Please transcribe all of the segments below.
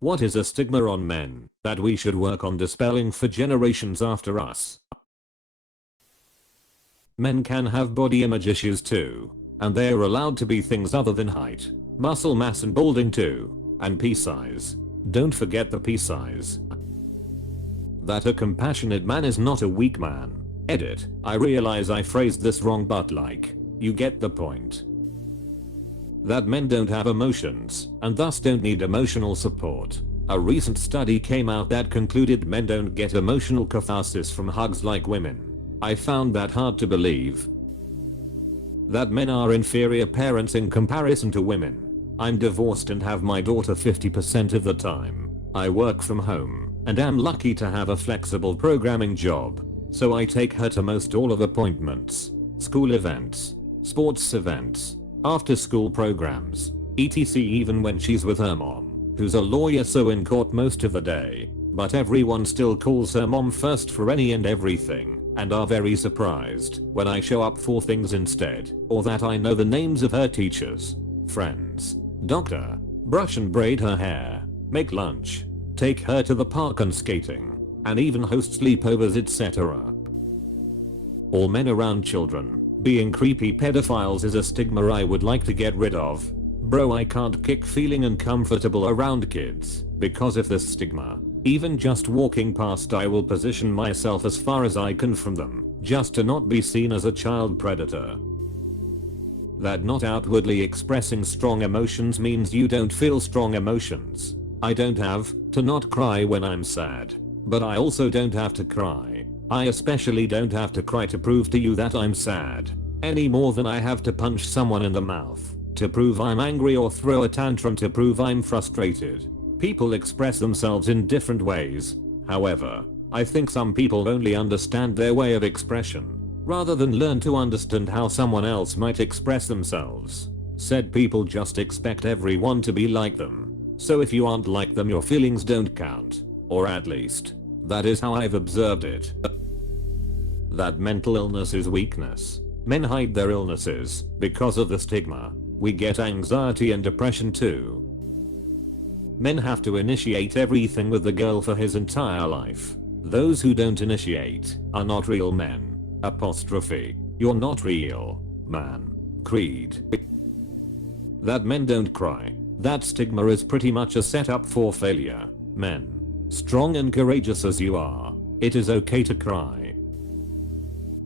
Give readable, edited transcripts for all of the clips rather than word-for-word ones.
What is a stigma on men that we should work on dispelling for generations after us? Men can have body image issues too, and they are allowed to be things other than height, muscle mass and balding too, and pea size. Don't forget the pea size. That a compassionate man is not a weak man. Edit, I realize I phrased this wrong, but like, you get the point. That men don't have emotions and thus don't need emotional support. A recent study came out that concluded men don't get emotional catharsis from hugs like women. I found that hard to believe. That men are inferior parents in comparison to women. I'm divorced and have my daughter 50% of the time. I work from home and am lucky to have a flexible programming job, so I take her to most all of appointments, school events, sports events, after school programs, etc. even when she's with her mom, who's a lawyer, so in court most of the day, but everyone still calls her mom first for any and everything, and are very surprised when I show up for things instead, or that I know the names of her teachers, friends, doctor, brush and braid her hair, make lunch, take her to the park and skating, and even host sleepovers, etc. All men around children being creepy pedophiles is a stigma I would like to get rid of. Bro, I can't kick feeling uncomfortable around kids because of this stigma. Even just walking past, I will position myself as far as I can from them just to not be seen as a child predator. That not outwardly expressing strong emotions means you don't feel strong emotions. I don't have to not cry when I'm sad, but I also don't have to cry. I especially don't have to cry to prove to you that I'm sad, any more than I have to punch someone in the mouth to prove I'm angry or throw a tantrum to prove I'm frustrated. People express themselves in different ways. However, I think some people only understand their way of expression, rather than learn to understand how someone else might express themselves. Said people just expect everyone to be like them. So if you aren't like them, your feelings don't count. Or at least, that is how I've observed it. That mental illness is weakness. Men hide their illnesses because of the stigma. We get anxiety and depression too. Men have to initiate everything with the girl for his entire life. Those who don't initiate are not real men. Apostrophe. You're not real, man. Creed. That men don't cry. That stigma is pretty much a setup for failure. Men, strong and courageous as you are, it is okay to cry.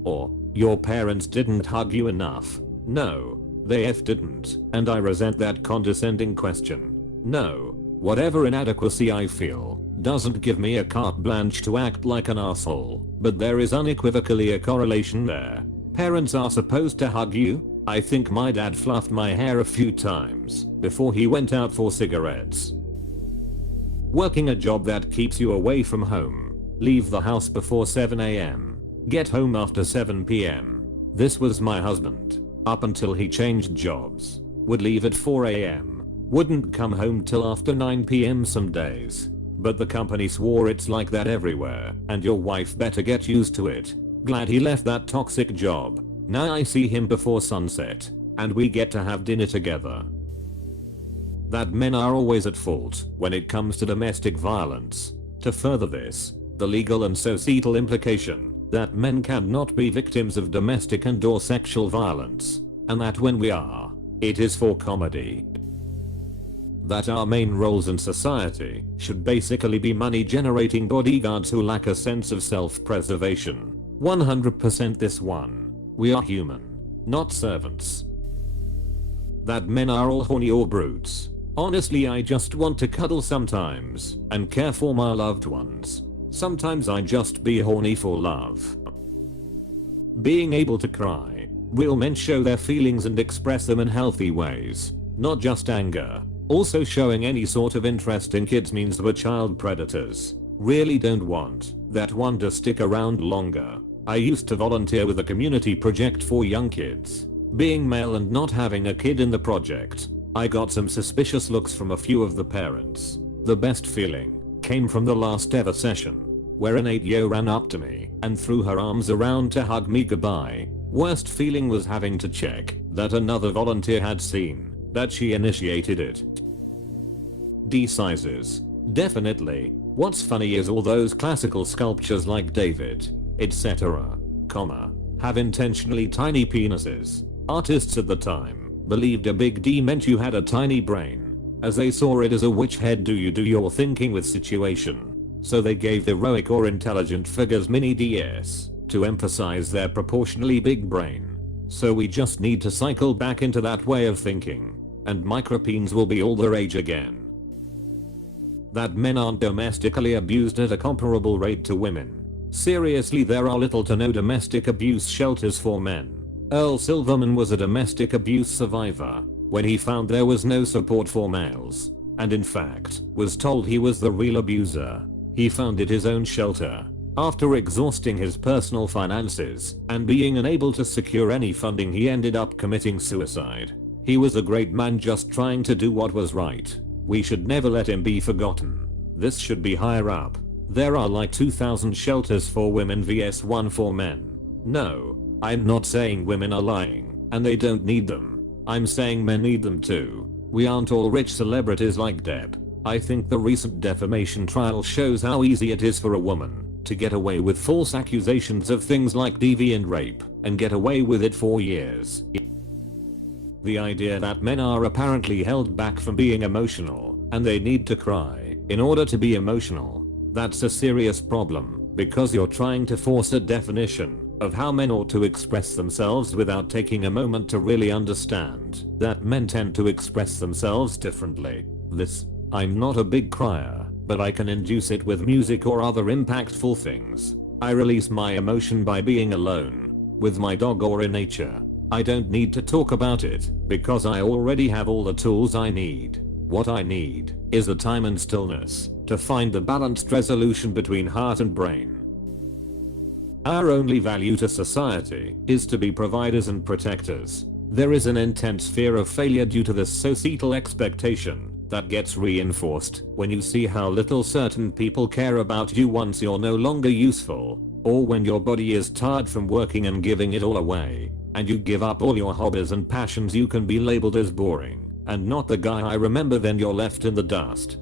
Or, your parents didn't hug you enough. No, they didn't, and I resent that condescending question. No, whatever inadequacy I feel doesn't give me a carte blanche to act like an asshole, but there is unequivocally a correlation there. Parents are supposed to hug you. I think my dad fluffed my hair a few times before he went out for cigarettes. Working a job that keeps you away from home. Leave the house before 7 AM. Get home after 7 PM. This was my husband. Up until he changed jobs. Would leave at 4 AM. Wouldn't come home till after 9 PM some days. But the company swore it's like that everywhere, and your wife better get used to it. Glad he left that toxic job. Now I see him before sunset, and we get to have dinner together. That men are always at fault when it comes to domestic violence. To further this, the legal and societal implication that men cannot be victims of domestic and or sexual violence, and that when we are, it is for comedy. That our main roles in society should basically be money generating bodyguards who lack a sense of self-preservation. 100% this one. We are human, not servants. That men are all horny or brutes. Honestly, I just want to cuddle sometimes and care for my loved ones. Sometimes I just be horny for love. Being able to cry. Real men show their feelings and express them in healthy ways, not just anger. Also, showing any sort of interest in kids means we're child predators. Really don't want that one to stick around longer. I used to volunteer with a community project for young kids. Being male and not having a kid in the project, I got some suspicious looks from a few of the parents. The best feeling came from the last ever session, where an 8-year ran up to me and threw her arms around to hug me goodbye. Worst feeling was having to check that another volunteer had seen that she initiated it. D sizes. Definitely. What's funny is all those classical sculptures like David, etc., have intentionally tiny penises. Artists at the time believed a big D meant you had a tiny brain, as they saw it as a which head do you do your thinking with situation. So they gave heroic or intelligent figures mini DS to emphasize their proportionally big brain. So we just need to cycle back into that way of thinking, and micropeens will be all the rage again. That men aren't domestically abused at a comparable rate to women. Seriously, there are little to no domestic abuse shelters for men. Earl Silverman was a domestic abuse survivor when he found there was no support for males, and in fact was told he was the real abuser. He founded his own shelter after exhausting his personal finances and being unable to secure any funding. He ended up committing suicide. He was a great man just trying to do what was right. We should never let him be forgotten. This should be higher up. There are like 2,000 shelters for women vs 1 for men. No, I'm not saying women are lying and they don't need them. I'm saying men need them too. We aren't all rich celebrities like Depp. I think the recent defamation trial shows how easy it is for a woman to get away with false accusations of things like DV and rape and get away with it for years. The idea that men are apparently held back from being emotional and they need to cry in order to be emotional, that's a serious problem, because you're trying to force a definition of how men ought to express themselves without taking a moment to really understand that men tend to express themselves differently. I'm not a big crier, but I can induce it with music or other impactful things. I release my emotion by being alone with my dog or in nature. I don't need to talk about it because I already have all the tools I need. What I need is the time and stillness to find the balanced resolution between heart and brain. Our only value to society is to be providers and protectors. There is an intense fear of failure due to this societal expectation that gets reinforced when you see how little certain people care about you once you're no longer useful, or when your body is tired from working and giving it all away, and you give up all your hobbies and passions. You can be labeled as boring and not the guy I remember, then you're left in the dust.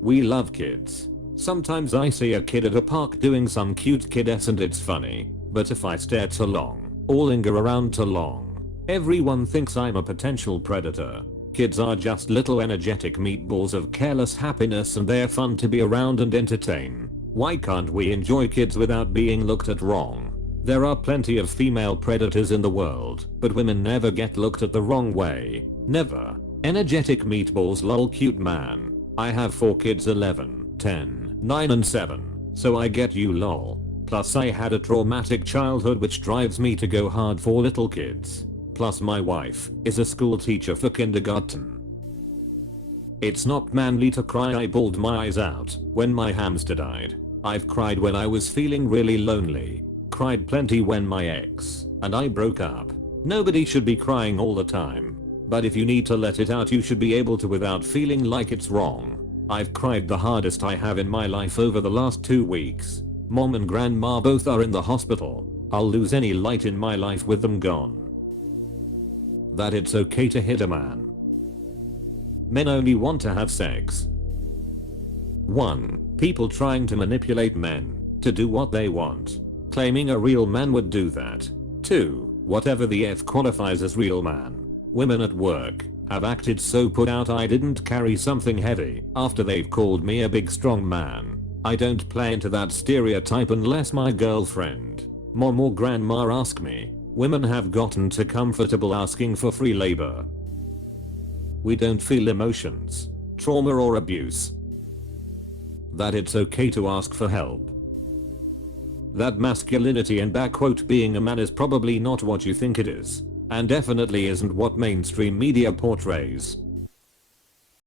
We love kids. Sometimes I see a kid at a park doing some cute kid-s and it's funny, but if I stare too long or linger around too long, everyone thinks I'm a potential predator. Kids are just little energetic meatballs of careless happiness and they're fun to be around and entertain. Why can't we enjoy kids without being looked at wrong? There are plenty of female predators in the world, but women never get looked at the wrong way. Never. Energetic meatballs, lol, cute man. I have 4 kids, 11, 10, 9 and 7, so I get you, lol. Plus I had a traumatic childhood which drives me to go hard for little kids. Plus my wife is a school teacher for kindergarten. It's not manly to cry. I bawled my eyes out when my hamster died. I've cried when I was feeling really lonely. Cried plenty when my ex and I broke up. Nobody should be crying all the time. But if you need to let it out, you should be able to without feeling like it's wrong. I've cried the hardest I have in my life over the last 2 weeks. Mom and grandma both are in the hospital. I'll lose any light in my life with them gone. That it's okay to hit a man. Men only want to have sex. 1. People trying to manipulate men to do what they want, claiming a real man would do that. 2. Whatever the F qualifies as real man. Women at work have acted so put out I didn't carry something heavy after they've called me a big strong man. I don't play into that stereotype unless my girlfriend, mom or grandma ask me. Women have gotten too comfortable asking for free labor. We don't feel emotions, trauma or abuse. That it's okay to ask for help. That masculinity and being a man is probably not what you think it is, and definitely isn't what mainstream media portrays.